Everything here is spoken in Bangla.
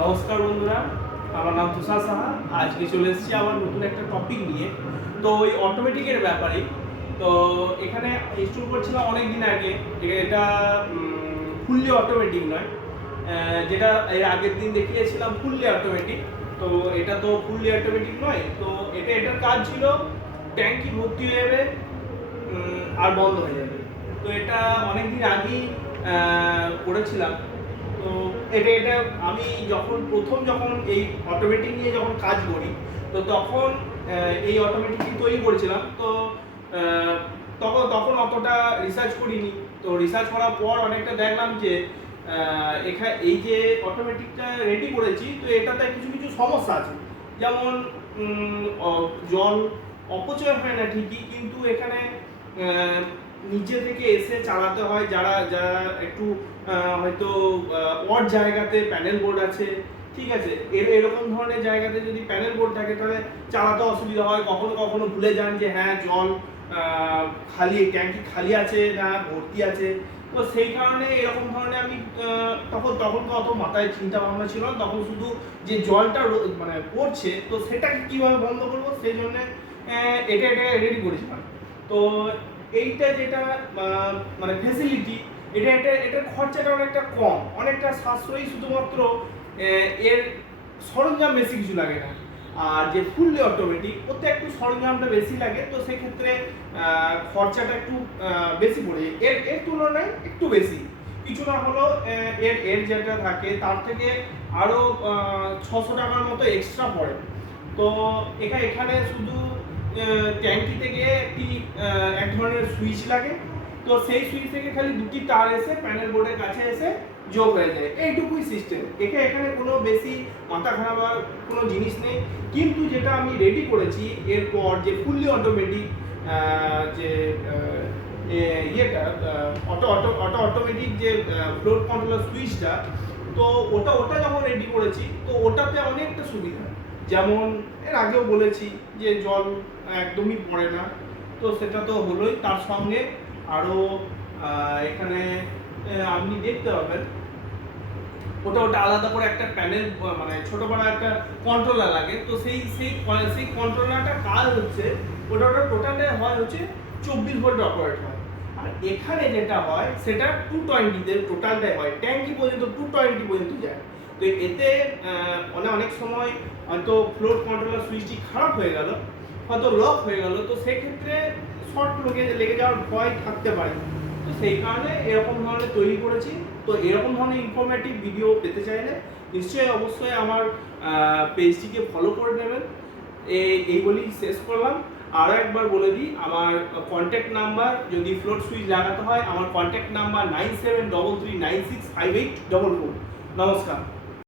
নমস্কার বন্ধুরা, আমার নাম তুষার সাহা। আজকে চলে এসেছি আবার নতুন একটা টপিক নিয়ে। তো ওই অটোমেটিকের ব্যাপারে। তো এখানে ইনস্টল করছিলাম অনেক দিন আগে। এটা ফুললি অটোমেটিক নয়, যেটা এর আগের দিন দেখিয়েছিলাম ফুললি অটোমেটিক। তো এটা তো ফুললি অটোমেটিক নয়। তো এটার কাজ ছিল ট্যাঙ্কি ভর্তি হয়ে যাবে আর বন্ধ হয়ে যাবে। তো এটা অনেক দিন আগেই করেছিলাম। তো এটা আমি যখন এই অটোমেটিক নিয়ে যখন কাজ করি, তো তখন এই অটোমেটিকটি তৈরি করেছিলাম। তো তখন অতটা রিসার্চ করিনি। তো রিসার্চ করার পর অনেকটা দেখলাম যে এই যে অটোমেটিকটা রেডি করেছি, তো এটাতে কিছু কিছু সমস্যা আছে। যেমন জল অপচয় হয় না ঠিকই, কিন্তু এখানে নিচে থেকে এসে চালাতে হয়। যারা একটু হয়তো অড জায়গাতে প্যানেল বোর্ড আছে, ঠিক আছে, এরকম ধরনের জায়গাতে যদি প্যানেল বোর্ড থাকে তাহলে চালাতে অসুবিধা হয়। কখনো কখনো ভুলে যান যে হ্যাঁ জল খালি, ট্যাঙ্কি খালি আছে না ভর্তি আছে। তো সেই কারণে এরকম ধরনের আমি তখন তো অত মাথায় চিন্তা ভাবনা ছিল না। তখন শুধু যে জলটা মানে পড়ছে, তো সেটাকে কীভাবে বন্ধ করবো সেই জন্য এটা রেডি করেছিলাম। তো এইটা যেটা মানে ফ্যাসিলিটি, এটার খরচাটা অনেকটা কম, অনেকটা সাশ্রয়ী। শুধুমাত্র এর সরঞ্জাম বেশি কিছু লাগে না। আর যে ফুললি অটোমেটিক, ওতে একটু সরঞ্জামটা বেশি লাগে। তো সেক্ষেত্রে খরচাটা একটু বেশি পড়ে যায়, এর তুলনায় একটু বেশি। কিছু না হলেও এর যেটা থাকে তার থেকে আরও 600 টাকার মতো এক্সট্রা পড়ে। তো এখানে শুধু ট্যাঙ্কি থেকে এক ধরনের সুইচ লাগে। তো সেই সুইচ থেকে খালি দুটি তার এসে প্যানেল বোর্ডের কাছে এসে যোগ হয়ে যায়, এইটুকুই সিস্টেম। এখানে কোনো বেশি মাথা খারাপ কোনো জিনিস নেই। কিন্তু যেটা আমি রেডি করেছি এরপর, যে ফুললি অটোমেটিক যে ইয়েটা অটোমেটিক যে ফ্লোর কন্ট্রোলার সুইচটা, তো ওটা যখন রেডি করেছি, তো ওটাতে অনেকটা সুবিধা। যেমন এর আগেও বলেছি যে জল একদমই পড়ে না, তো সেটা তো হলোই। তার সঙ্গে আরও এখানে আপনি দেখতে পাবেন ওটা আলাদা করে একটা প্যানেল, মানে ছোট বড় একটা কন্ট্রোলার লাগে। তো সেই কন্ট্রোলারটা কাজ হচ্ছে, ওটা টোটালে হয় হচ্ছে 24 ভোল্ট অপারেট হয়। আর এখানে যেটা হয় সেটা 220 টোটালটাই হয়, ট্যাঙ্কি পর্যন্ত 220 পর্যন্ত যায়। তো এতে অনেক সময় হয়তো ফ্লোর কন্ট্রোলার সুইচটি খারাপ হয়ে গেল, হয়তো লক হয়ে গেল, তো সেক্ষেত্রে শর্ট লেগে যাওয়ার ভয় থাকতে পারে। তো সেই কারণে এরকম ধরনের তৈরি করেছি। তো এরকম ধরনের ইনফরমেটিভ ভিডিও পেতে চাইলে নিশ্চয়ই অবশ্যই আমার পেজটিকে ফলো করে নেবেন। এই বলেই শেষ করলাম। আরও একবার বলে দিই, আমার কন্ট্যাক্ট নাম্বার, যদি ফ্লোর সুইচ লাগাতে হয়, আমার কন্ট্যাক্ট নাম্বার 9733965844। নমস্কার।